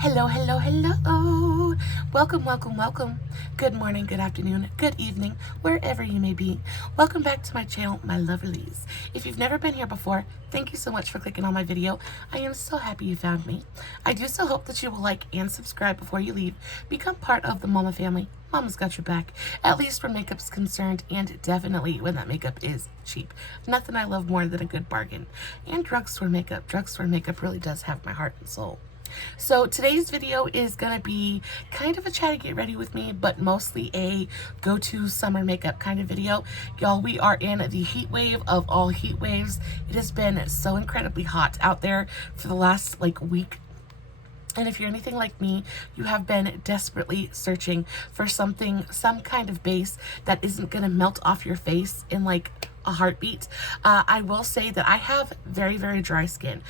Hello, hello, hello. Welcome, welcome, welcome. Good morning, good afternoon, good evening, wherever you may be. Welcome back to my channel, my lovelies. If you've never been here before, thank you so much for clicking on my video. I am so happy you found me. I do so hope that you will like and subscribe before you leave. Become part of the Mama family. Mama's got your back, at least where makeup's concerned, and definitely when that makeup is cheap. Nothing I love more than a good bargain. And drugstore makeup. Drugstore makeup really does have my heart and soul. So today's video is gonna be kind of a chatty get ready with me, but mostly a go-to summer makeup kind of video. Y'all, we are in the heat wave of all heat waves. It has been so incredibly hot out there for the last week. And if you're anything like me, you have been desperately searching for some kind of base that isn't gonna melt off your face in a heartbeat. I will say that I have very, very dry skin.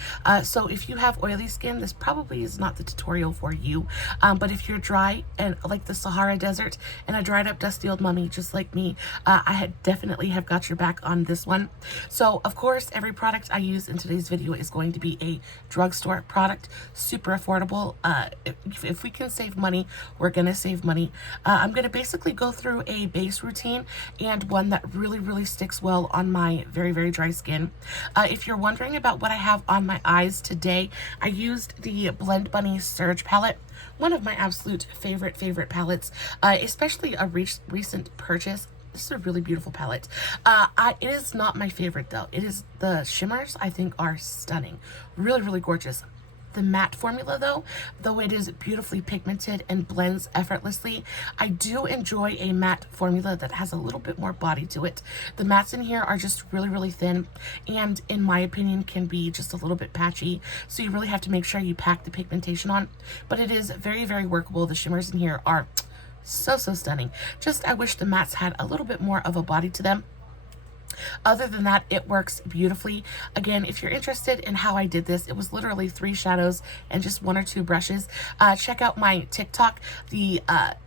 So if you have oily skin, this probably is not the tutorial for you. But if you're dry and like the Sahara Desert and a dried up dusty old mummy just like me, I definitely have got your back on this one. So of course, every product I use in today's video is going to be a drugstore product, super affordable. If we can save money, we're gonna save money. I'm gonna basically go through a base routine and one that really, really sticks well on my very, very dry skin. If you're wondering about what I have on my eyes today, I used the Blend Bunny Surge palette, one of my absolute favorite palettes, especially a recent purchase. This is a really beautiful palette. It is not my favorite though. It is the shimmers I think are stunning. Really, really gorgeous. The matte formula though it is beautifully pigmented and blends effortlessly, I do enjoy a matte formula that has a little bit more body to it. The mattes in here are just really, really thin and in my opinion can be just a little bit patchy, so you really have to make sure you pack the pigmentation on, but it is very, very workable. The shimmers in here are so stunning. Just I wish the mattes had a little bit more of a body to them. Other than that, it works beautifully. Again, if you're interested in how I did this, it was literally 3 shadows and just 1 or 2 brushes. Check out my TikTok.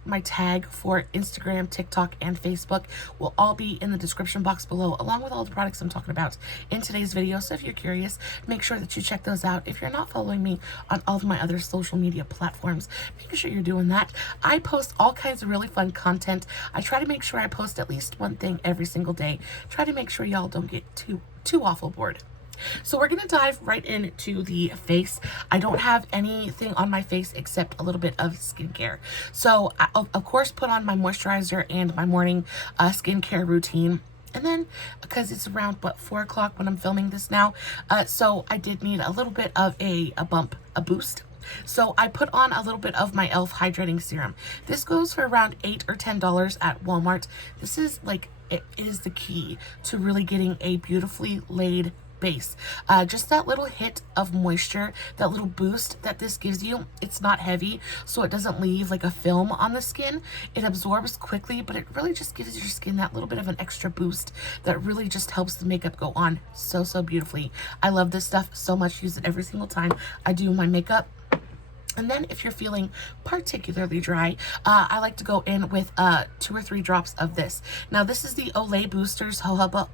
My tag for Instagram, TikTok, and Facebook will all be in the description box below, along with all the products I'm talking about in today's video. So if you're curious, make sure that you check those out. If you're not following me on all of my other social media platforms, make sure you're doing that. I post all kinds of really fun content. I try to make sure I post at least one thing every single day. Try to make sure y'all don't get too awful bored. So we're gonna dive right into the face. I don't have anything on my face except a little bit of skincare. So I'll of course put on my moisturizer and my morning skincare routine. And then, because it's around, 4 o'clock when I'm filming this now, so I did need a little bit of a boost. So I put on a little bit of my e.l.f. Hydrating Serum. This goes for around $8 or $10 at Walmart. This is it is the key to really getting a beautifully laid base. Just that little hit of moisture, that little boost that this gives you. It's not heavy, so it doesn't leave like a film on the skin. It absorbs quickly, but it really just gives your skin that little bit of an extra boost that really just helps the makeup go on so beautifully. I love this stuff so much. Use it every single time I do my makeup. And then if you're feeling particularly dry, I like to go in with 2 or 3 drops of this. Now this is the Olay Boosters Jojoba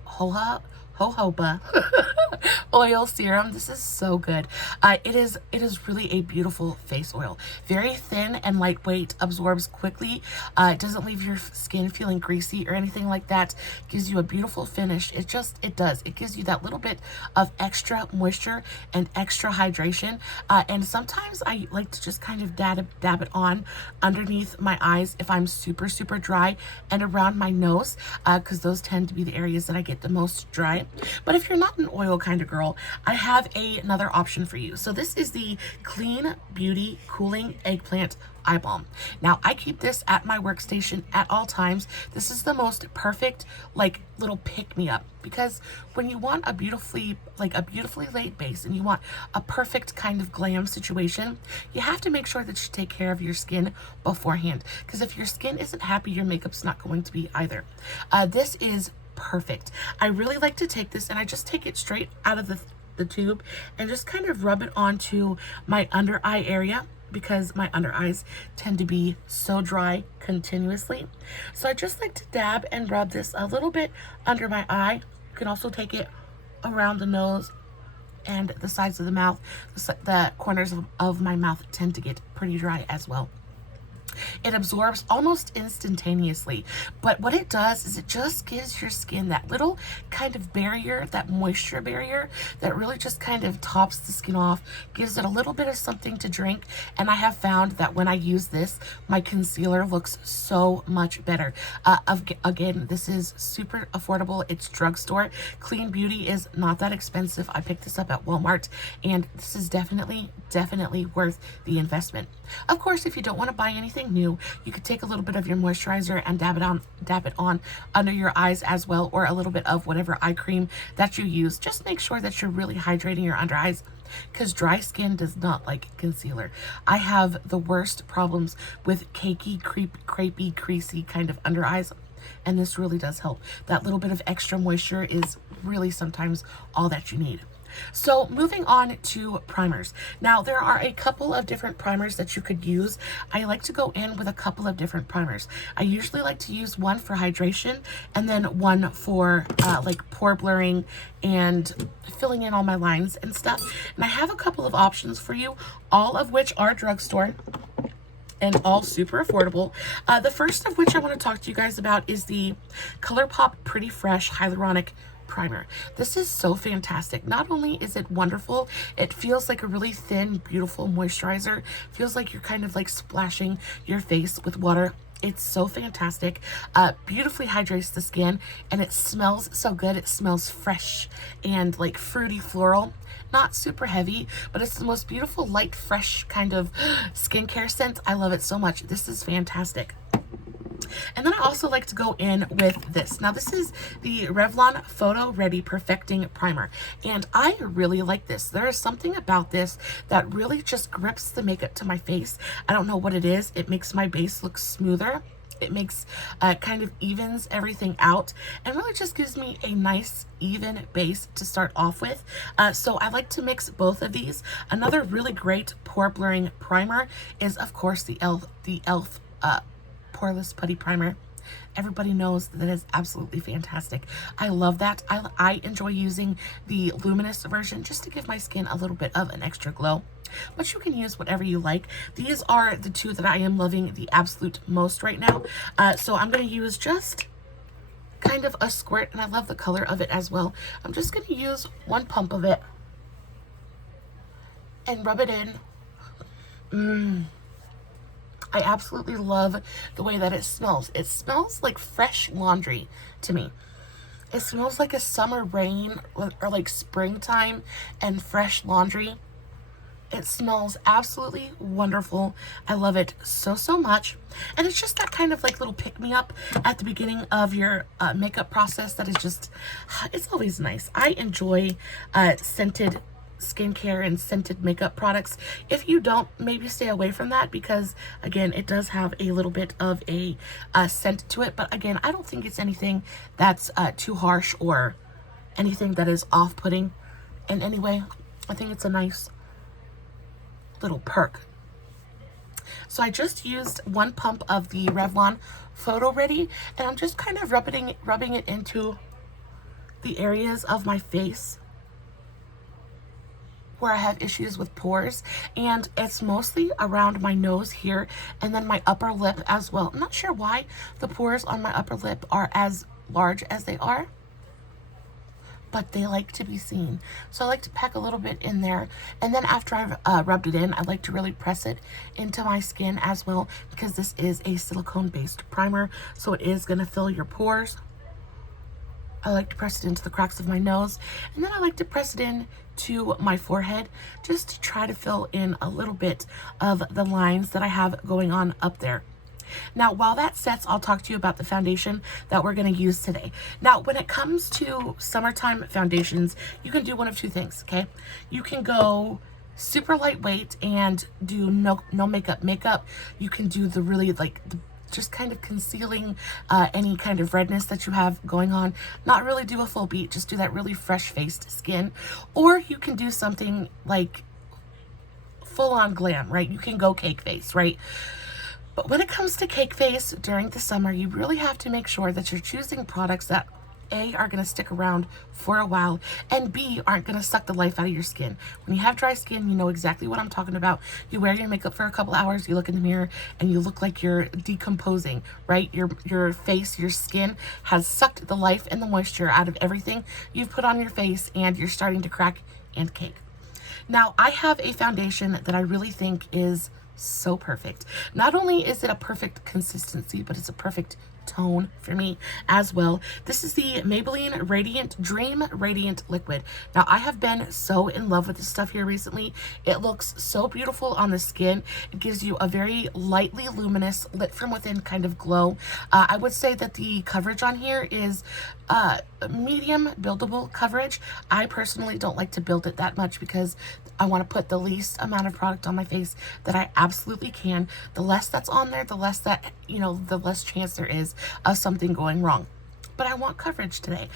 oil serum. This is so good. It is really a beautiful face oil. Very thin and lightweight, absorbs quickly. It doesn't leave your skin feeling greasy or anything like that. Gives you a beautiful finish. It does. It gives you that little bit of extra moisture and extra hydration. And sometimes I like to just kind of dab it on underneath my eyes if I'm super dry, and around my nose, because those tend to be the areas that I get the most dry. But if you're not an oil kind of girl, I have another option for you. So this is the Cleen Beauty Cooling Eggplant Eye Balm. Now I keep this at my workstation at all times. This is the most perfect little pick-me-up, because when you want a beautifully laid base and you want a perfect kind of glam situation, you have to make sure that you take care of your skin beforehand, because if your skin isn't happy, your makeup's not going to be either. This is perfect. I really like to take this and I just take it straight out of the tube and just kind of rub it onto my under eye area, because my under eyes tend to be so dry continuously. So I just like to dab and rub this a little bit under my eye. You can also take it around the nose and the sides of the mouth, the corners of my mouth tend to get pretty dry as well. It absorbs almost instantaneously, but what it does is it just gives your skin that little kind of barrier, that moisture barrier that really just kind of tops the skin off, gives it a little bit of something to drink. And I have found that when I use this, my concealer looks so much better. Again, this is super affordable. It's drugstore. Cleen Beauty is not that expensive. I picked this up at Walmart, and this is definitely worth the investment. Of course, if you don't want to buy anything new, you could take a little bit of your moisturizer and dab it on under your eyes as well, or a little bit of whatever eye cream that you use. Just make sure that you're really hydrating your under eyes, because dry skin does not like concealer. I have the worst problems with cakey, crepey, creasy kind of under eyes, and this really does help. That little bit of extra moisture is really sometimes all that you need. So moving on to primers. Now there are a couple of different primers that you could use. I like to go in with a couple of different primers. I usually like to use one for hydration and then one for like pore blurring and filling in all my lines and stuff. And I have a couple of options for you, all of which are drugstore and all super affordable. The first of which I want to talk to you guys about is the Colourpop Pretty Fresh Hyaluronic Primer. This is so fantastic. Not only is it wonderful, it feels like a really thin, beautiful moisturizer. Feels like you're kind of like splashing your face with water. It's so fantastic. Beautifully hydrates the skin, and it smells so good. It smells fresh and like fruity floral. Not super heavy, but it's the most beautiful, light, fresh kind of skincare scent. I love it so much. This is fantastic. And then I also like to go in with this. Now this is the Revlon Photoready Perfecting Primer, and I really like this. There is something about this that really just grips the makeup to my face. I don't know what it is. It makes my base look smoother. It makes kind of evens everything out and really just gives me a nice even base to start off with. So I like to mix both of these. Another really great pore blurring primer is of course the e.l.f. Poreless Putty Primer. Everybody knows that is absolutely fantastic. I love that. I enjoy using the Luminous version just to give my skin a little bit of an extra glow. But you can use whatever you like. These are the two that I am loving the absolute most right now. So I'm going to use just kind of a squirt, and I love the color of it as well. I'm just going to use one pump of it and rub it in. I absolutely love the way that it smells. It smells like fresh laundry to me. It smells like a summer rain or like springtime and fresh laundry. It smells absolutely wonderful. I love it so, so much. And it's just that kind of like little pick-me-up at the beginning of your makeup process that is just, it's always nice. I enjoy scented skincare and scented makeup products. If you don't, maybe stay away from that, because again, it does have a little bit of a scent to it. But again, I don't think it's anything that's too harsh or anything that is off-putting in any way. I think it's a nice little perk. So I just used one pump of the Revlon Photoready, and I'm just kind of rubbing it into the areas of my face where I have issues with pores, and it's mostly around my nose here and then my upper lip as well. I'm not sure why the pores on my upper lip are as large as they are, but they like to be seen. So I like to pack a little bit in there, and then after I've rubbed it in, I like to really press it into my skin as well, because this is a silicone based primer, so it is going to fill your pores. I like to press it into the cracks of my nose, and then I like to press it in to my forehead just to try to fill in a little bit of the lines that I have going on up there. Now, while that sets, I'll talk to you about the foundation that we're going to use today. Now, when it comes to summertime foundations, you can do one of two things, okay? You can go super lightweight and do no makeup. You can do the really like just kind of concealing any kind of redness that you have going on. Not really do a full beat, just do that really fresh faced skin. Or you can do something like full on glam, right? You can go cake face, right? But when it comes to cake face during the summer, you really have to make sure that you're choosing products that A, are going to stick around for a while, and B, aren't going to suck the life out of your skin. When you have dry skin, you know exactly what I'm talking about. You wear your makeup for a couple hours, you look in the mirror, and you look like you're decomposing, right? Your face, your skin has sucked the life and the moisture out of everything you've put on your face, and you're starting to crack and cake. Now, I have a foundation that I really think is so perfect. Not only is it a perfect consistency, but it's a perfect tone for me as well. This is the Maybelline Radiant Dream Radiant Liquid. Now, I have been so in love with this stuff here recently. It looks so beautiful on the skin. It gives you a very lightly luminous, lit from within kind of glow. I would say that the coverage on here is medium buildable coverage. I personally don't like to build it that much because I want to put the least amount of product on my face that I absolutely can. The less that's on there, the less that, you know, the less chance there is of something going wrong. But I want coverage today.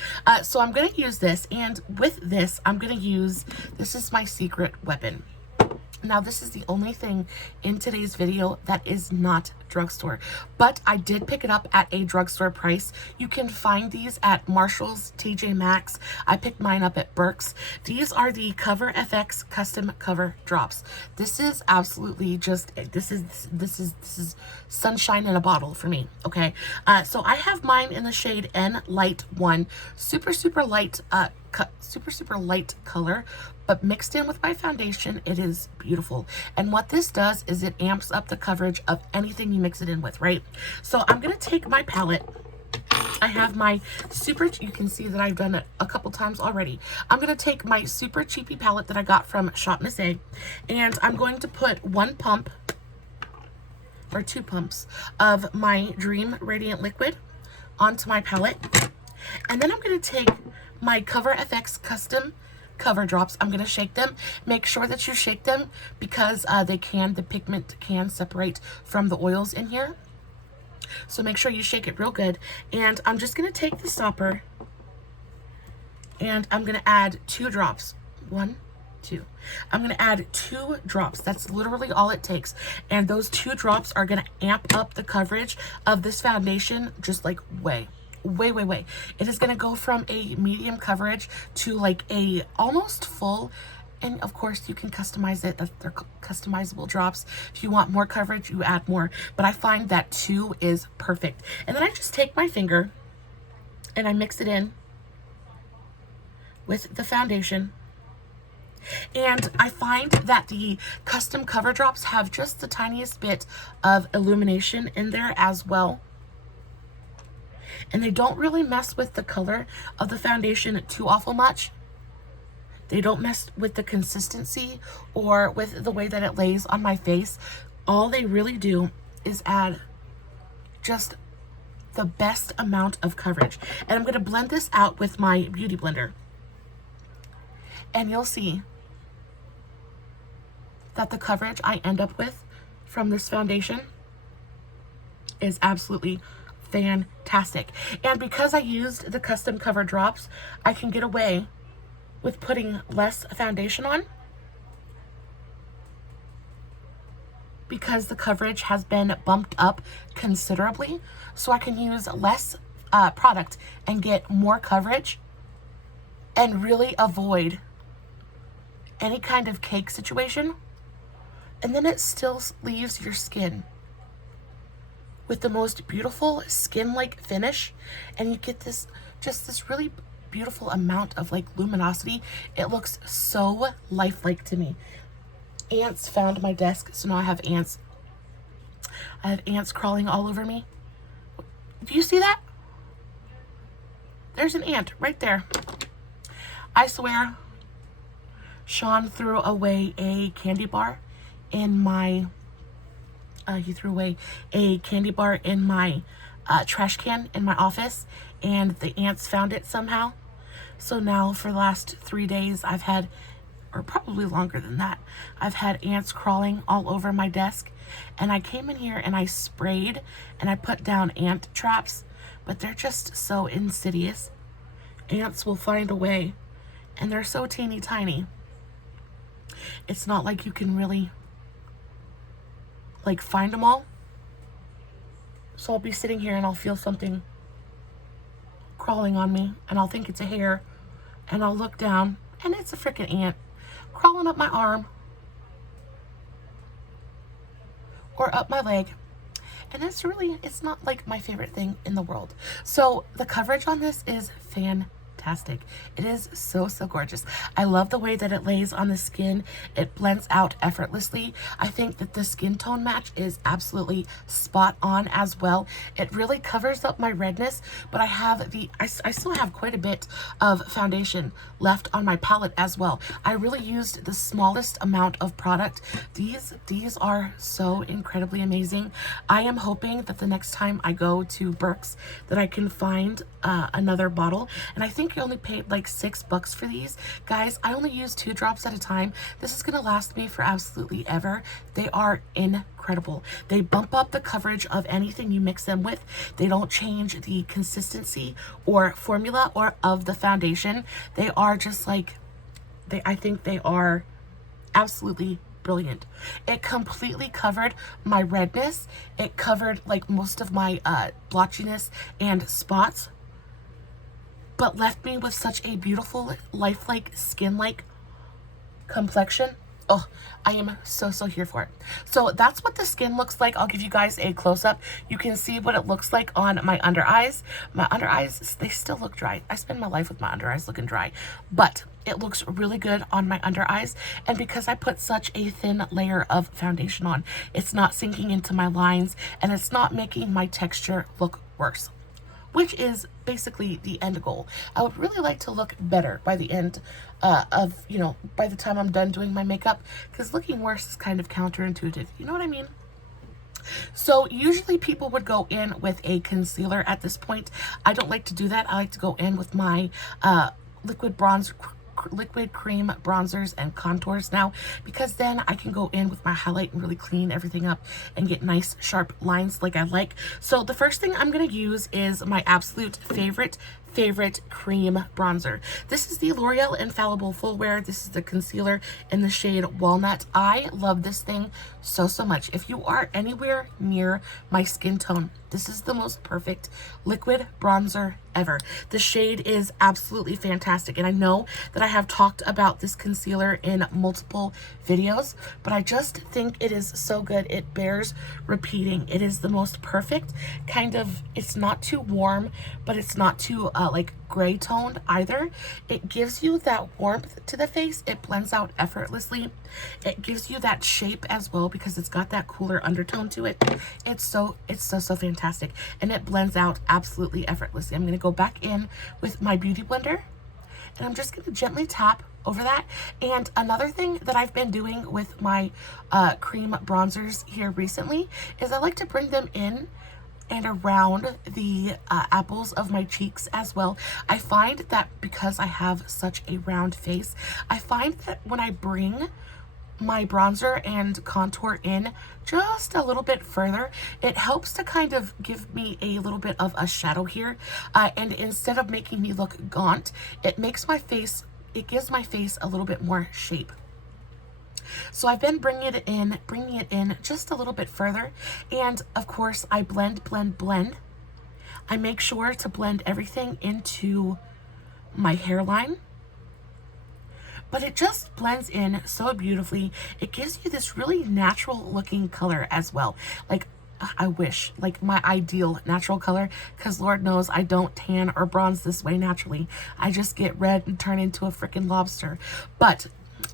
So I'm going to use this, and with this, I'm going to use, this is my secret weapon. Now, this is the only thing in today's video that is not drugstore, but I did pick it up at a drugstore price. You can find these at Marshall's, TJ Maxx. I picked mine up at Burke's. These are the Cover FX Custom Cover Drops. This is absolutely just, this is sunshine in a bottle for me, okay? So I have mine in the shade N Light 1, super light, super light color, but mixed in with my foundation, it is beautiful. And what this does is it amps up the coverage of anything you mix it in with, right? So I'm gonna take my palette. I have my super, you can see that I've done it a couple times already. I'm gonna take my super cheapy palette that I got from Shop Miss A, and I'm going to put one pump or two pumps of my Dream Radiant Liquid onto my palette. And then I'm gonna take my Cover FX Custom Cover Drops. I'm going to shake them. Make sure that you shake them because the pigment can separate from the oils in here. So make sure you shake it real good. And I'm just going to take the stopper and I'm going to add 2 drops. 1, 2. I'm going to add 2 drops. That's literally all it takes. And those 2 drops are going to amp up the coverage of this foundation just like way. It is going to go from a medium coverage to like a almost full, and of course you can customize it. They're customizable drops. If you want more coverage, you add more, but I find that 2 is perfect. And then I just take my finger and I mix it in with the foundation. And I find that the custom cover drops have just the tiniest bit of illumination in there as well. And they don't really mess with the color of the foundation too awful much. They don't mess with the consistency or with the way that it lays on my face. All they really do is add just the best amount of coverage. And I'm going to blend this out with my beauty blender. And you'll see that the coverage I end up with from this foundation is absolutely fantastic. And because I used the custom cover drops, I can get away with putting less foundation on because the coverage has been bumped up considerably. So I can use less product and get more coverage and really avoid any kind of cake situation. And then it still leaves your skin with the most beautiful skin-like finish, and you get this, just this really beautiful amount of like luminosity. It looks so lifelike to me. Ants found my desk, so now I have ants. I have ants crawling all over me. Do you see that? There's an ant right there. I swear, Sean threw away a candy bar in my he threw away a candy bar in my trash can in my office, and the ants found it somehow. So now for the last 3 days I've had, or probably longer than that, I've had ants crawling all over my desk. And I came in here and I sprayed and I put down ant traps, but they're just so insidious. Ants will find a way, and they're so teeny tiny. It's not like you can really like find them all. So I'll be sitting here and I'll feel something crawling on me, and I'll think it's a hair, and I'll look down, and it's a freaking ant crawling up my arm or up my leg. And it's not like my favorite thing in the world. So the coverage on this is fantastic. It is so, so gorgeous. I love the way that it lays on the skin. It blends out effortlessly. I think that the skin tone match is absolutely spot on as well. It really covers up my redness, but I still have quite a bit of foundation left on my palette as well. I really used the smallest amount of product. These are so incredibly amazing. I am hoping that the next time I go to Burke's that I can find another bottle, and I think I only paid like $6 for these. Guys, I only use 2 drops at a time. This is gonna last me for absolutely ever. They are incredible. They bump up the coverage of anything you mix them with. They don't change the consistency or formula or of the foundation. They are just like, I think they are absolutely brilliant. It completely covered my redness. It covered like most of my blotchiness and spots, but left me with such a beautiful, lifelike, skin-like complexion. Oh, I am so, so here for it. So that's what the skin looks like. I'll give you guys a close-up. You can see what it looks like on my under eyes. My under eyes, they still look dry. I spend my life with my under eyes looking dry, but it looks really good on my under eyes. And because I put such a thin layer of foundation on, it's not sinking into my lines, and it's not making my texture look worse, which is basically the end goal. I would really like to look better by the end by the time I'm done doing my makeup, because looking worse is kind of counterintuitive. You know what I mean? So usually people would go in with a concealer at this point. I don't like to do that. I like to go in with my liquid cream bronzers and contours now, because then I can go in with my highlight and really clean everything up and get nice sharp lines like I like. So the first thing I'm going to use is my absolute favorite cream bronzer. This is the L'Oreal Infallible Full Wear. This is the concealer in the shade Walnut. I love this thing so, so much. If you are anywhere near my skin tone, this is the most perfect liquid bronzer ever. The shade is absolutely fantastic, and I know that I have talked about this concealer in multiple videos, but I just think it is so good. It bears repeating. It is the most perfect kind of, it's not too warm, but it's not too like gray toned either. It gives you that warmth to the face. It blends out effortlessly. It gives you that shape as well because it's got that cooler undertone to it. It's so fantastic, and it blends out absolutely effortlessly. I'm going to go back in with my beauty blender, and I'm just going to gently tap over that. And another thing that I've been doing with my cream bronzers here recently is I like to bring them in and around the apples of my cheeks as well. I find that because I have such a round face, I find that when I bring my bronzer and contour in just a little bit further, it helps to kind of give me a little bit of a shadow here, and instead of making me look gaunt, it makes my face, it gives my face a little bit more shape. So I've been bringing it in just a little bit further, and of course I blend. I make sure to blend everything into my hairline, but it just blends in so beautifully. It gives you this really natural looking color as well. Like, I wish, like my ideal natural color, because Lord knows I don't tan or bronze this way naturally. I just get red and turn into a freaking lobster. But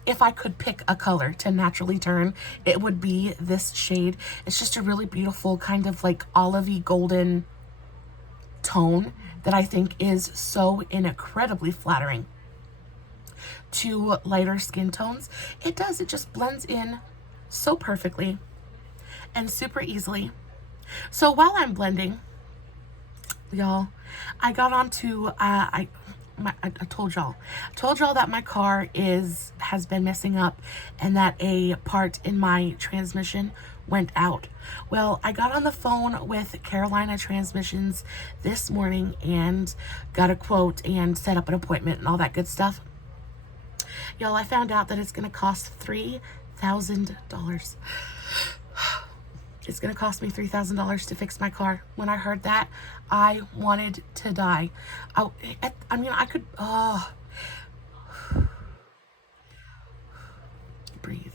if I could pick a color to naturally turn, it would be this shade. It's just a really beautiful kind of like olivey golden tone that I think is so incredibly flattering to lighter skin tones. It just blends in so perfectly and super easily. So while I'm blending, y'all, I got onto I told y'all that my car has been messing up and that a part in my transmission went out. Well, I got on the phone with Carolina Transmissions this morning and got a quote and set up an appointment and all that good stuff. Y'all, I found out that it's going to cost $3,000. It's going to cost me $3,000 to fix my car. When I heard that, I wanted to die. I mean, I could, breathe.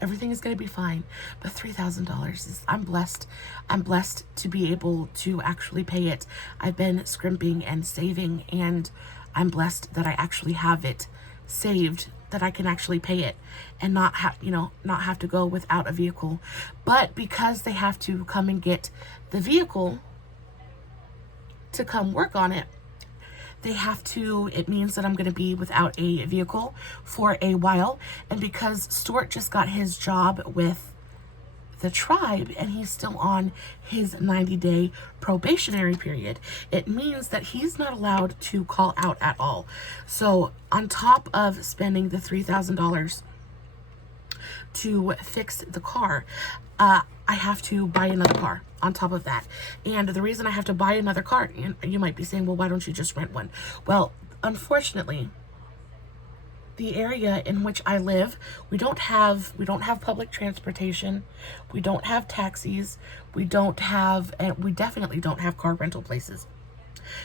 Everything is going to be fine, but $3,000 is, I'm blessed. I'm blessed to be able to actually pay it. I've been scrimping and saving, and I'm blessed that I actually have it saved, that I can actually pay it and not have, not have to go without a vehicle. But because they have to come and get the vehicle to come work on it, it means that I'm going to be without a vehicle for a while. And because Stuart just got his job with the tribe and he's still on his 90-day probationary period, it means that he's not allowed to call out at all. So on top of spending the $3,000 to fix the car, I have to buy another car on top of that. And the reason I have to buy another car, you might be saying, well, why don't you just rent one? Well, unfortunately, the area in which I live, we don't have public transportation, we don't have taxis, we definitely don't have car rental places.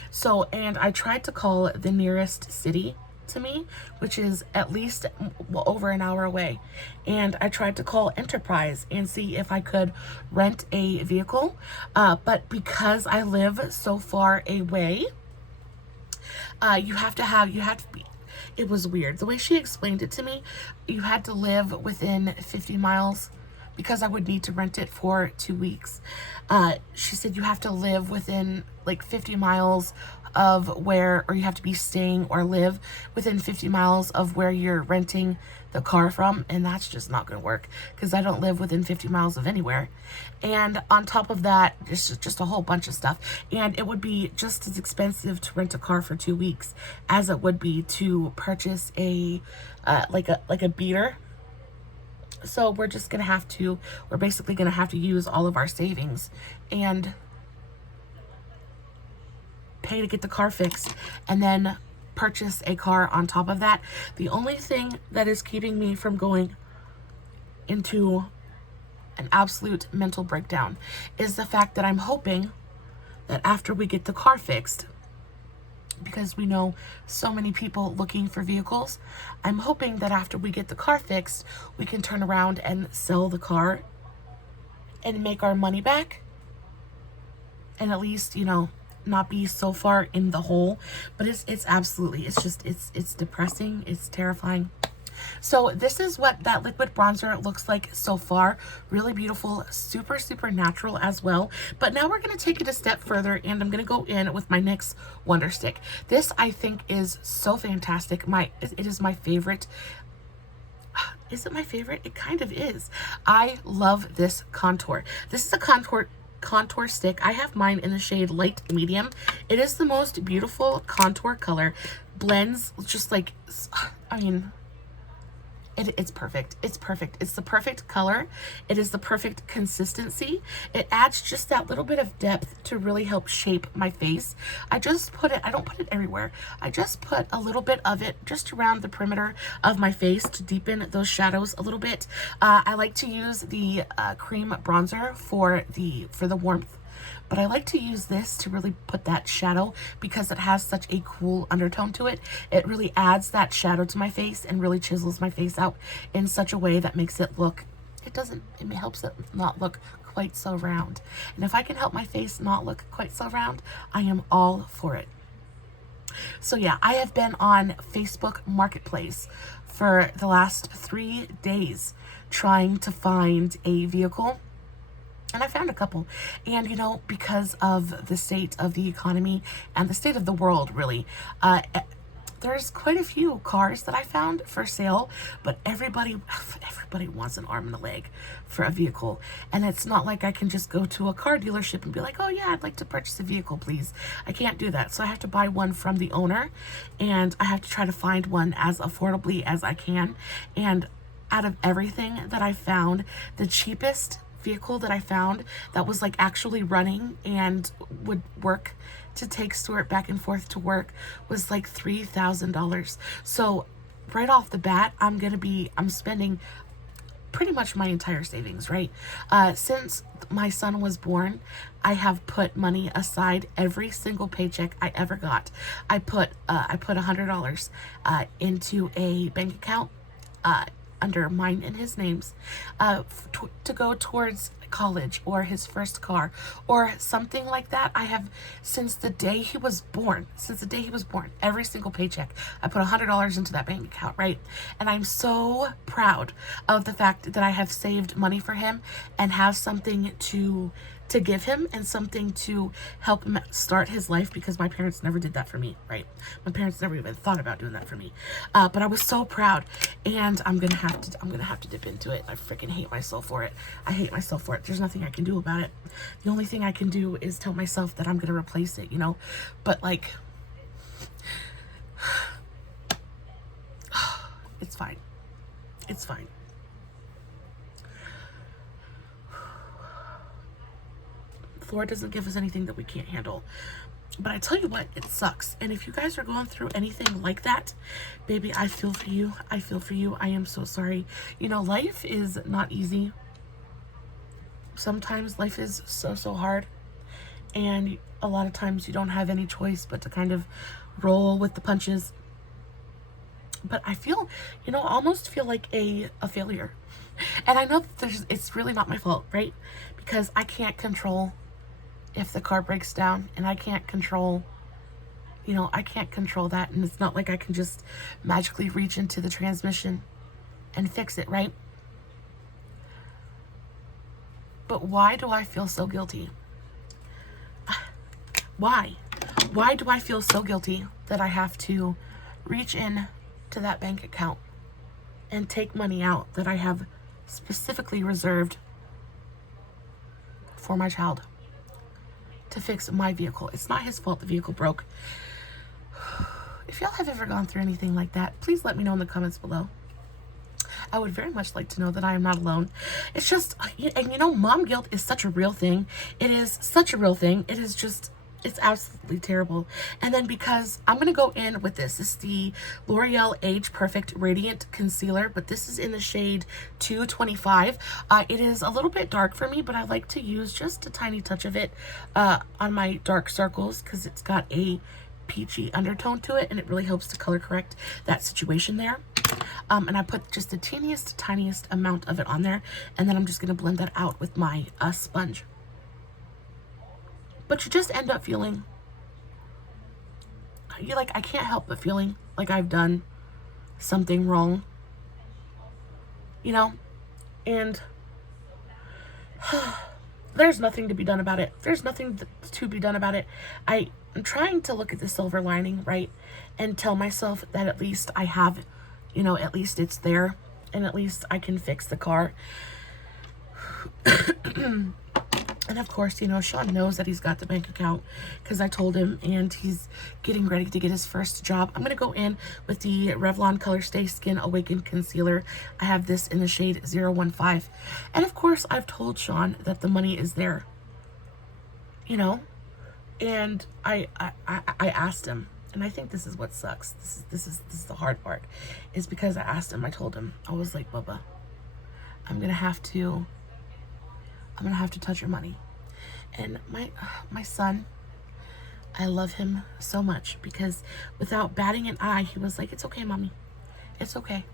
So, and I tried to call the nearest city to me, which is at least over an hour away, and I tried to call Enterprise and see if I could rent a vehicle, but because I live so far away, you have to be, it was weird the way she explained it to me. You had to live within 50 miles because I would need to rent it for 2 weeks. She said you have to live within like 50 miles of where, or you have to be staying or live within 50 miles of where you're renting the car from, and that's just not going to work because I don't live within 50 miles of anywhere. And on top of that, just a whole bunch of stuff, and it would be just as expensive to rent a car for 2 weeks as it would be to purchase a like a beater. So we're basically gonna have to use all of our savings and pay to get the car fixed and then purchase a car on top of that. The only thing that is keeping me from going into an absolute mental breakdown is the fact that I'm hoping that after we get the car fixed, because we know so many people looking for vehicles, I'm hoping that after we get the car fixed, we can turn around and sell the car and make our money back, and at least, not be so far in the hole. But it's depressing, it's terrifying. So this is what that liquid bronzer looks like so far. Really beautiful, super natural as well. But now we're going to take it a step further, and I'm going to go in with my NYX Wonder Stick. This I think is so fantastic. It is my favorite. Is it my favorite? It kind of is. I love this contour. This is a contour stick. I have mine in the shade light medium. It is the most beautiful contour color. Blends just like, I mean, it's perfect. It's perfect. It's the perfect color. It is the perfect consistency. It adds just that little bit of depth to really help shape my face. I just put it, I don't put it everywhere. I just put a little bit of it just around the perimeter of my face to deepen those shadows a little bit. I like to use the cream bronzer for the warmth, but I like to use this to really put that shadow because it has such a cool undertone to it. It really adds that shadow to my face and really chisels my face out in such a way that makes it look, it helps it not look quite so round. And if I can help my face not look quite so round, I am all for it. So yeah, I have been on Facebook Marketplace for the last 3 days trying to find a vehicle. And I found a couple. And, because of the state of the economy and the state of the world, really, there's quite a few cars that I found for sale, but everybody wants an arm and a leg for a vehicle. And it's not like I can just go to a car dealership and be like, oh yeah, I'd like to purchase a vehicle, please. I can't do that. So I have to buy one from the owner, and I have to try to find one as affordably as I can. And out of everything that I found, the cheapest vehicle that I found that was like actually running and would work to take Stuart back and forth to work was like $3,000. So right off the bat, I'm spending pretty much my entire savings, right? Since my son was born, I have put money aside every single paycheck I ever got. I put $100 into a bank account under mine and his names to go towards college or his first car or something like that. I have, since the day he was born, every single paycheck, I put $100 into that bank account, right? And I'm so proud of the fact that I have saved money for him and have something to give him and something to help him start his life, because my parents never did that for me, right? My parents never even thought about doing that for me. But I was so proud, and I'm gonna have to dip into it. I freaking hate myself for it. I hate myself for it. There's nothing I can do about it. The only thing I can do is tell myself that I'm gonna replace it, you know? But like, it's fine. It's fine. Floor doesn't give us anything that we can't handle. But I tell you what, it sucks. And if you guys are going through anything like that, baby, I feel for you. I feel for you. I am so sorry. You know, life is not easy. Sometimes life is so hard. And a lot of times you don't have any choice but to kind of roll with the punches. But I feel, you know, almost feel like a failure. And I know that it's really not my fault, right? Because I can't control if the car breaks down, and I can't control, you know, I can't control that. And it's not like I can just magically reach into the transmission and fix it, right? But why do I feel so guilty? Why do I feel so guilty that I have to reach in to that bank account and take money out that I have specifically reserved for my child to fix my vehicle? It's not his fault the vehicle broke. If y'all have ever gone through anything like that, please let me know in the comments below. I would very much like to know that I am not alone. It's just, and you know, mom guilt is such a real thing. It is such a real thing. It is just, it's absolutely terrible. And then because I'm going to go in with this is the L'Oreal Age Perfect Radiant Concealer, but this is in the shade 225. It is a little bit dark for me, but I like to use just a tiny touch of it on my dark circles, because it's got a peachy undertone to it, and it really helps to color correct that situation there. And I put just the tiniest amount of it on there, and then I'm just going to blend that out with my sponge. But you just end up feeling, you're like, I can't help but feeling like I've done something wrong, you know? And there's nothing to be done about it. There's nothing to be done about it. I'm trying to look at the silver lining, right? And tell myself that at least I have, you know, at least it's there, and at least I can fix the car. And of course, you know, Sean knows that he's got the bank account because I told him, and he's getting ready to get his first job. I'm going to go in with the Revlon Color Stay Skin Awaken Concealer. I have this in the shade 015. And of course, I've told Sean that the money is there, you know, and I asked him, and I think this is what sucks. This is the hard part, is because I asked him, I told him, I was like, Bubba, I'm going to have to touch your money. And my son, I love him so much, because without batting an eye, he was like, it's okay, mommy, it's okay.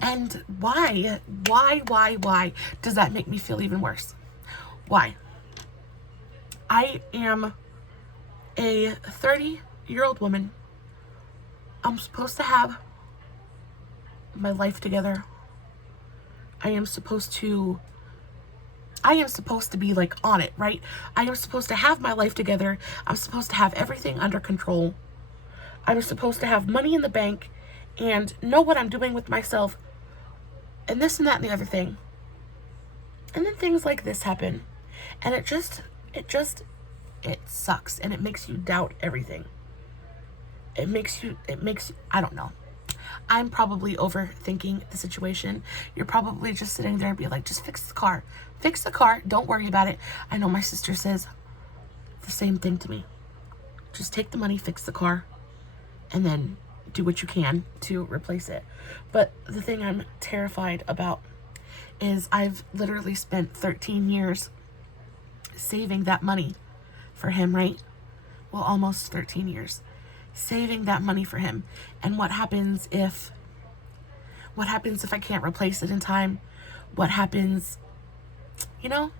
And why does that make me feel even worse? Why? I am a 30-year-old woman. I'm supposed to have my life together. I am supposed to be like on it, right? I am supposed to have my life together. I'm supposed to have everything under control. I'm supposed to have money in the bank and know what I'm doing with myself, and this and that and the other thing. And then things like this happen, and it sucks, and it makes you doubt everything. It makes I don't know. I'm probably overthinking the situation. You're probably just sitting there and be like, just fix the car. Fix the car. Don't worry about it. I know my sister says the same thing to me. Just take the money, fix the car, and then do what you can to replace it. But the thing I'm terrified about is I've literally spent 13 years saving that money for him, right? Well, almost 13 years saving that money for him. And what happens if I can't replace it in time? What happens, you know?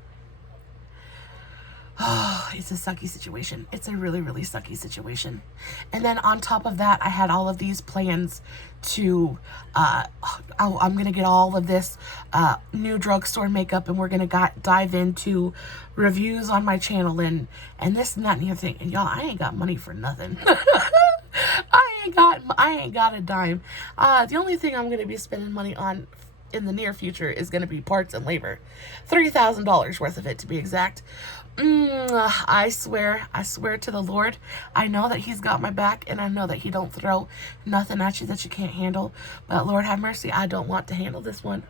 Oh, it's a sucky situation. It's a really, really sucky situation. And then on top of that, I had all of these plans to, I'm going to get all of this new drugstore makeup, and we're going to dive into reviews on my channel and this and that and the other thing. And y'all, I ain't got money for nothing. I ain't got a dime. The only thing I'm going to be spending money on in the near future is going to be parts and labor. $3,000 worth of it, to be exact. I swear to the Lord, I know that he's got my back, and I know that he don't throw nothing at you that you can't handle. But Lord have mercy, I don't want to handle this one.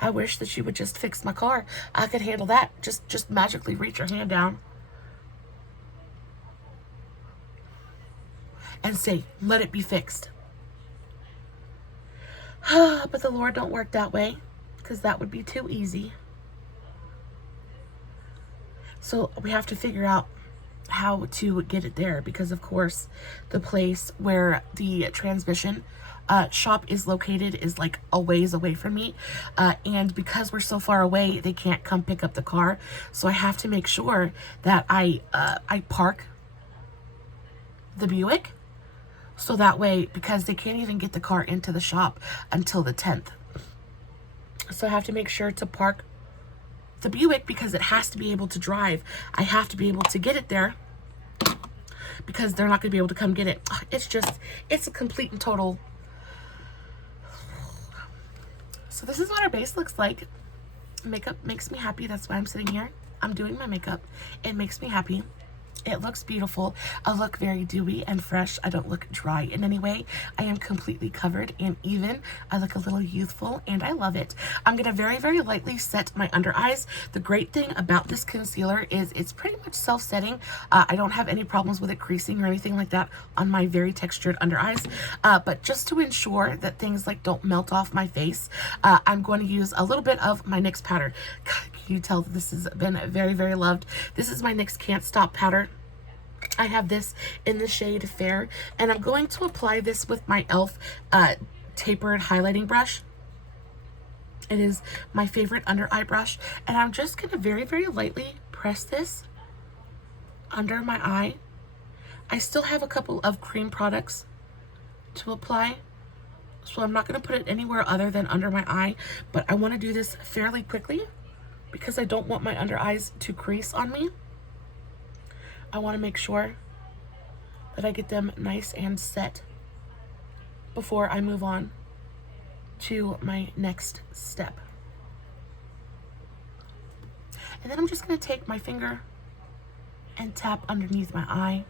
I wish that you would just fix my car. I could handle that. Just magically reach your hand down and say, let it be fixed. But the Lord don't work that way, because that would be too easy. So we have to figure out how to get it there, because of course the place where the transmission shop is located is like a ways away from me, and because we're so far away, they can't come pick up the car. So I have to make sure that I park the Buick, so that way, because they can't even get the car into the shop until the 10th. So I have to make sure to park the Buick, because it has to be able to drive. I have to be able to get it there, because they're not going to be able to come get it. It's a complete and total. So this is what our base looks like. Makeup makes me happy. That's why I'm sitting here. I'm doing my makeup. It makes me happy. It looks beautiful. I look very dewy and fresh. I don't look dry in any way. I am completely covered and even. I look a little youthful, and I love it. I'm going to very, very lightly set my under eyes. The great thing about this concealer is it's pretty much self-setting. I don't have any problems with it creasing or anything like that on my very textured under eyes. But just to ensure that things like don't melt off my face, I'm going to use a little bit of my NYX powder. God, can you tell that this has been very, very loved? This is my NYX Can't Stop powder. I have this in the shade Fair, and I'm going to apply this with my e.l.f. Tapered highlighting brush. It is my favorite under eye brush, and I'm just going to very, very lightly press this under my eye. I still have a couple of cream products to apply, so I'm not going to put it anywhere other than under my eye, but I want to do this fairly quickly because I don't want my under eyes to crease on me. I want to make sure that I get them nice and set before I move on to my next step. And then I'm just going to take my finger and tap underneath my eye.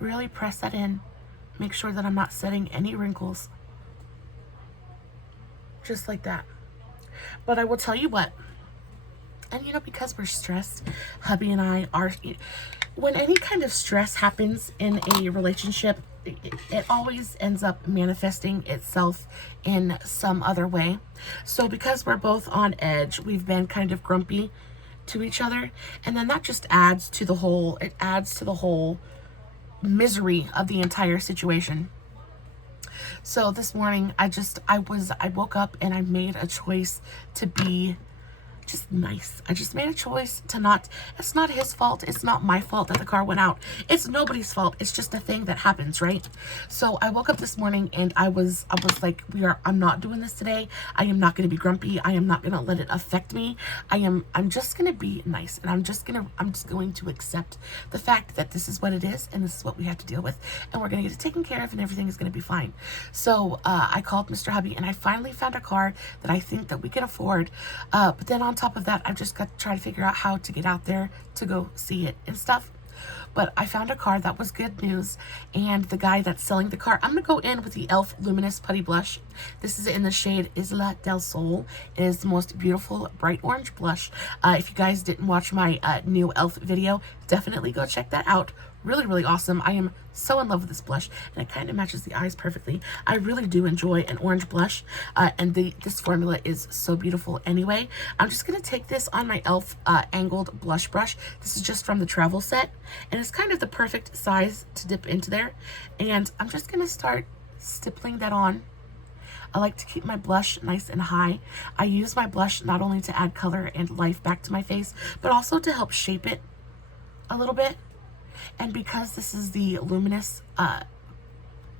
Really press that in. Make sure that I'm not setting any wrinkles. Just like that. But I will tell you what, and you know, because we're stressed, hubby and I are, when any kind of stress happens in a relationship, it always ends up manifesting itself in some other way. So because we're both on edge, we've been kind of grumpy to each other, and then that just adds to the whole, it adds to the whole misery of the entire situation. So this morning, I woke up and I made a choice to be just nice. I just made a choice to not, it's not his fault. It's not my fault that the car went out. It's nobody's fault. It's just a thing that happens, right? So I woke up this morning and I was like, I'm not doing this today. I am not going to be grumpy. I am not going to let it affect me. I'm just going to be nice, and I'm just going to accept the fact that this is what it is, and this is what we have to deal with, and we're going to get it taken care of, and everything is going to be fine. So I called Mr. Hubby, and I finally found a car that I think that we can afford. But then on top of that, I've just got to try to figure out how to get out there to go see it and stuff. But I found a car that was good news, and the guy that's selling the car, I'm going to go in with the e.l.f. Luminous Putty Blush. This is in the shade Isla del Sol. It is the most beautiful bright orange blush. If you guys didn't watch my new e.l.f. video, definitely go check that out. Really, really awesome. I am so in love with this blush, and it kind of matches the eyes perfectly. I really do enjoy an orange blush, and this formula is so beautiful anyway. I'm just going to take this on my e.l.f. Angled blush brush. This is just from the travel set, and it's kind of the perfect size to dip into there. And I'm just going to start stippling that on. I like to keep my blush nice and high. I use my blush not only to add color and life back to my face, but also to help shape it a little bit. And because this is the Luminous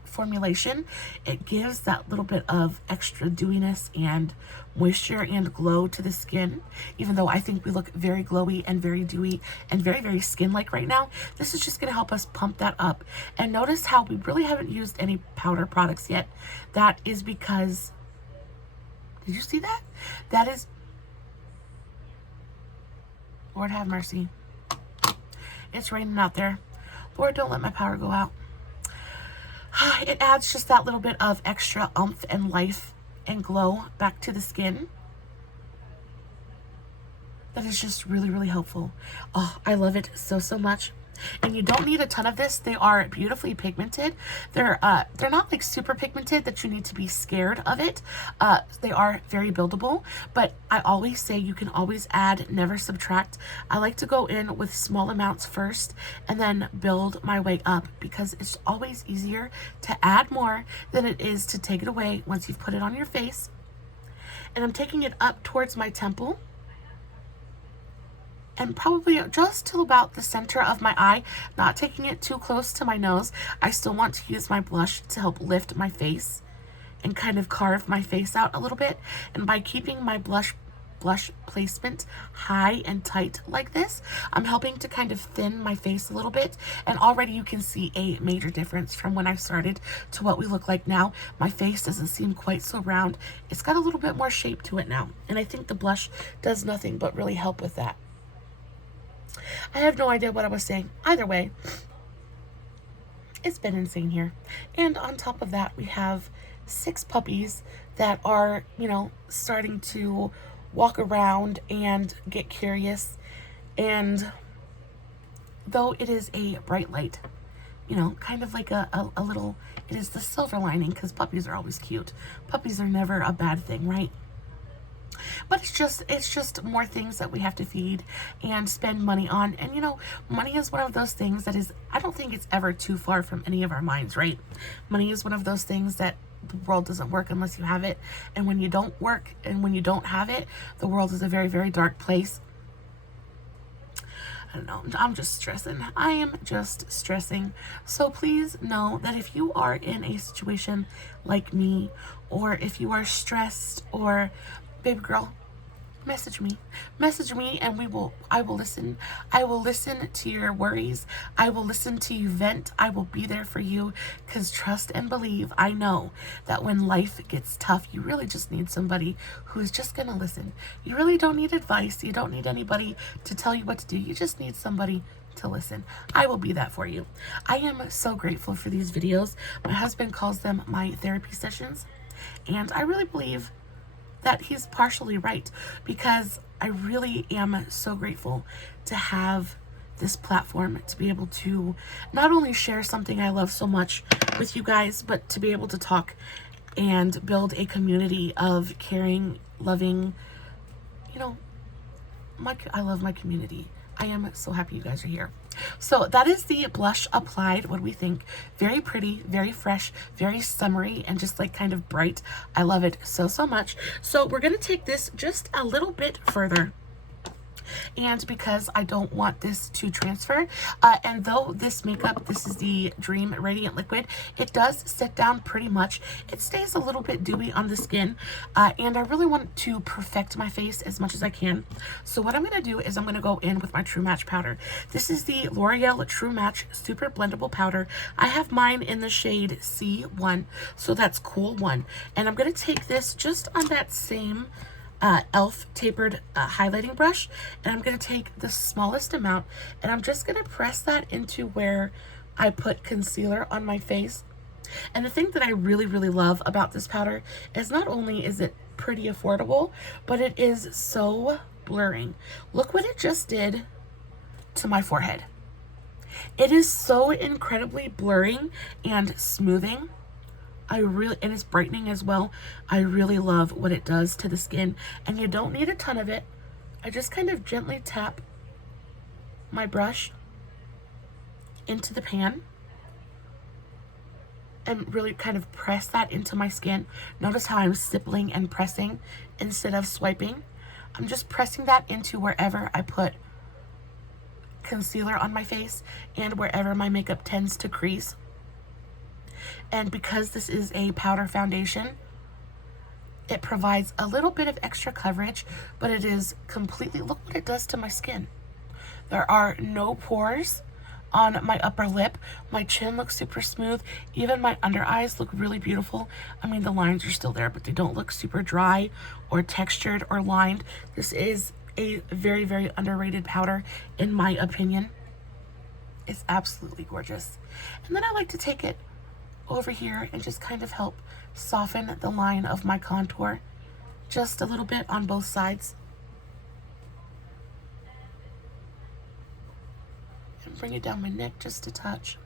formulation, it gives that little bit of extra dewiness and moisture and glow to the skin. Even though I think we look very glowy and very dewy and very, very skin-like right now, this is just going to help us pump that up. And notice how we really haven't used any powder products yet. That is because, did you see that? That is, Lord have mercy. It's raining out there. Lord, don't let my power go out. It adds just that little bit of extra oomph and life and glow back to the skin. That is just really, really helpful. Oh, I love it so, so much. And you don't need a ton of this. They are beautifully pigmented. They're not like super pigmented that you need to be scared of it. They are very buildable, but I always say you can always add, never subtract. I like to go in with small amounts first and then build my way up, because it's always easier to add more than it is to take it away once you've put it on your face. And I'm taking it up towards my temple, and probably just till about the center of my eye, not taking it too close to my nose. I still want to use my blush to help lift my face and kind of carve my face out a little bit. And by keeping my blush placement high and tight like this, I'm helping to kind of thin my face a little bit. And already you can see a major difference from when I started to what we look like now. My face doesn't seem quite so round. It's got a little bit more shape to it now. And I think the blush does nothing but really help with that. I have no idea what I was saying. Either way, it's been insane here. And on top of that, we have 6 puppies that are, you know, starting to walk around and get curious. And though it is a bright light, you know, kind of like a little, it is the silver lining, because puppies are always cute. Puppies are never a bad thing, right? But it's just more things that we have to feed and spend money on. And you know, money is one of those things that is, I don't think it's ever too far from any of our minds, right? Money is one of those things that the world doesn't work unless you have it. And when you don't work and when you don't have it, the world is a very, very dark place. I don't know, I'm just stressing. I am just stressing. So please know that if you are in a situation like me, or if you are stressed, or baby girl, message me, and I will listen. I will listen to your worries. I will listen to you vent. I will be there for you, because trust and believe, I know that when life gets tough, you really just need somebody who's just gonna listen. You really don't need advice. You don't need anybody to tell you what to do. You just need somebody to listen. I will be that for you. I am so grateful for these videos. My husband calls them my therapy sessions, and I really believe that he's partially right, because I really am so grateful to have this platform to be able to not only share something I love so much with you guys, but to be able to talk and build a community of caring, loving, you know, I love my community. I am so happy you guys are here. So that is the blush applied. What do we think? Very pretty, very fresh, very summery, and just like kind of bright. I love it so, so much. So we're going to take this just a little bit further. And because I don't want this to transfer, and though this makeup, this is the Dream Radiant Liquid, it does sit down pretty much. It stays a little bit dewy on the skin, and I really want to perfect my face as much as I can. So what I'm going to do is I'm going to go in with my True Match powder. This is the L'Oreal True Match Super Blendable Powder. I have mine in the shade C1, so that's Cool 1. And I'm going to take this just on that same e.l.f. tapered highlighting brush, and I'm going to take the smallest amount, and I'm just going to press that into where I put concealer on my face. And the thing that I really, really love about this powder is not only is it pretty affordable, but it is so blurring. Look what it just did to my forehead. It is so incredibly blurring and smoothing. And it's brightening as well. I really love what it does to the skin, and you don't need a ton of it. I just kind of gently tap my brush into the pan and really kind of press that into my skin. Notice how I'm stippling and pressing instead of swiping. I'm just pressing that into wherever I put concealer on my face and wherever my makeup tends to crease. And because this is a powder foundation, it provides a little bit of extra coverage, but it is completely, look what it does to my skin. There are no pores on my upper lip. My chin looks super smooth. Even my under eyes look really beautiful. I mean, the lines are still there, but they don't look super dry or textured or lined. This is a very, very underrated powder, in my opinion. It's absolutely gorgeous. And then I like to take it over here and just kind of help soften the line of my contour just a little bit on both sides. And bring it down my neck just a touch.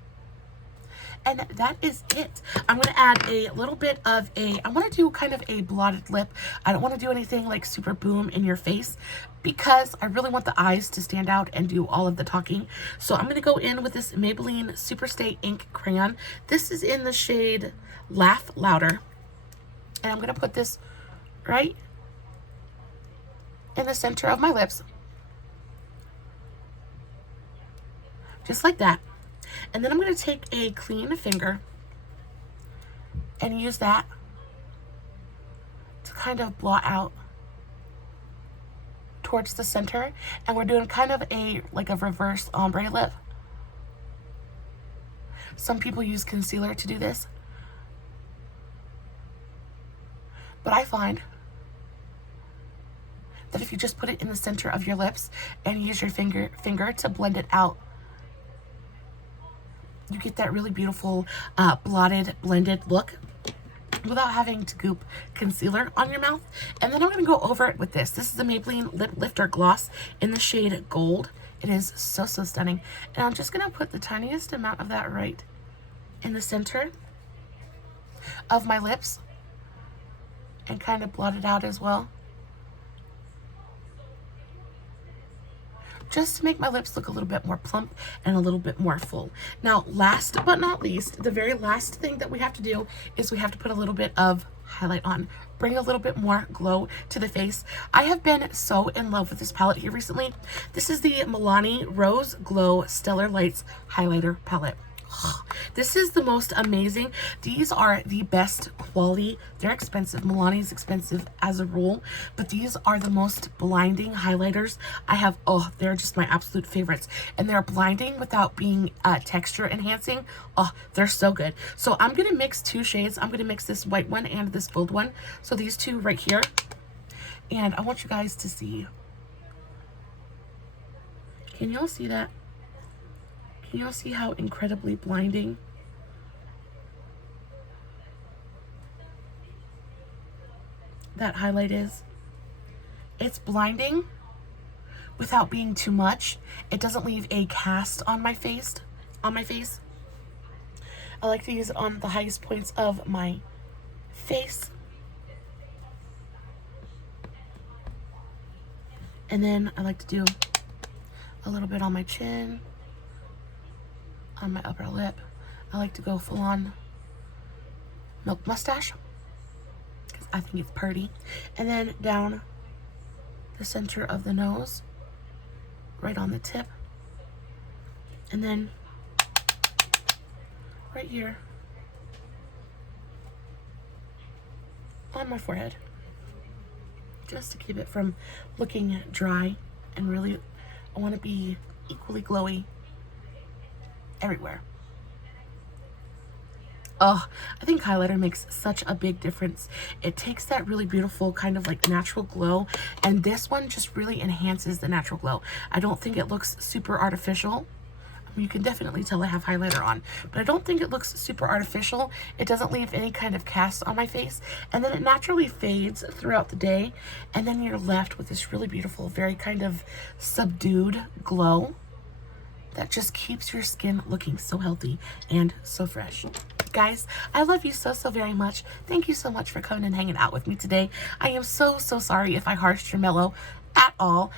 And that is it. I'm going to add a little bit of I want to do kind of a blotted lip. I don't want to do anything like super boom in your face because I really want the eyes to stand out and do all of the talking. So I'm going to go in with this Maybelline Superstay Ink Crayon. This is in the shade Laugh Louder. And I'm going to put this right in the center of my lips. Just like that. And then I'm going to take a clean finger and use that to kind of blot out towards the center. And we're doing kind of like a reverse ombre lip. Some people use concealer to do this, but I find that if you just put it in the center of your lips and use your finger to blend it out, you get that really beautiful blotted, blended look without having to goop concealer on your mouth. And then I'm going to go over it with this. This is the Maybelline Lip Lifter Gloss in the shade Gold. It is so, so stunning. And I'm just going to put the tiniest amount of that right in the center of my lips and kind of blot it out as well, just to make my lips look a little bit more plump and a little bit more full. Now, last but not least, the very last thing that we have to do is we have to put a little bit of highlight on, bring a little bit more glow to the face. I have been so in love with this palette here recently. This is the Milani Rose Glow Stellar Lights Highlighter Palette. This is the most amazing. These are the best quality. They're expensive. Milani's expensive as a rule, but these are the most blinding highlighters I have. Oh, they're just my absolute favorites. And they're blinding without being texture enhancing. Oh, they're so good. So I'm going to mix two shades. I'm going to mix this white one and this gold one. So these two right here. And I want you guys to see. Can y'all see that? Can y'all see how incredibly blinding that highlight is? It's blinding without being too much. It doesn't leave a cast on my face. I like to use it on the highest points of my face. And then I like to do a little bit on my chin, on my upper lip. I like to go full on milk mustache because I think it's pretty. And then down the center of the nose, right on the tip. And then right here on my forehead, just to keep it from looking dry. And really, I want to be equally glowy everywhere. Oh, I think highlighter makes such a big difference. It takes that really beautiful kind of like natural glow, and this one just really enhances the natural glow. I don't think it looks super artificial. You can definitely tell I have highlighter on, but I don't think it looks super artificial. It doesn't leave any kind of cast on my face, and then it naturally fades throughout the day, and then you're left with this really beautiful, very kind of subdued glow. that just keeps your skin looking so healthy and so fresh. Guys, I love you so very much. Thank you so much for coming and hanging out with me today. I am so sorry if I harshed your mellow at all.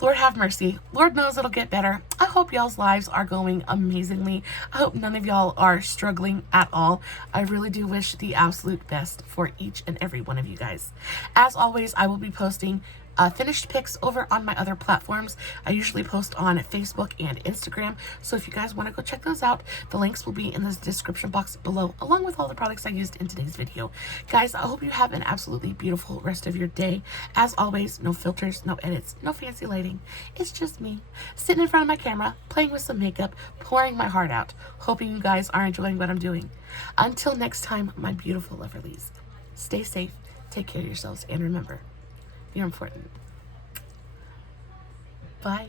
Lord have mercy. Lord knows it'll get better. I hope y'all's lives are going amazingly. I hope none of y'all are struggling at all. I really do wish the absolute best for each and every one of you guys. As always, I will be posting finished pics over on my other platforms. I usually post on Facebook and Instagram, so if you guys want to go check those out, the links will be in the description box below, along with all the products I used in today's video. Guys, I hope you have an absolutely beautiful rest of your day. As always, no filters, no edits, no fancy lighting. It's just me sitting in front of my camera, playing with some makeup, pouring my heart out, hoping you guys are enjoying what I'm doing. Until next time, my beautiful lovelies, stay safe, take care of yourselves, and remember, you're important. Bye.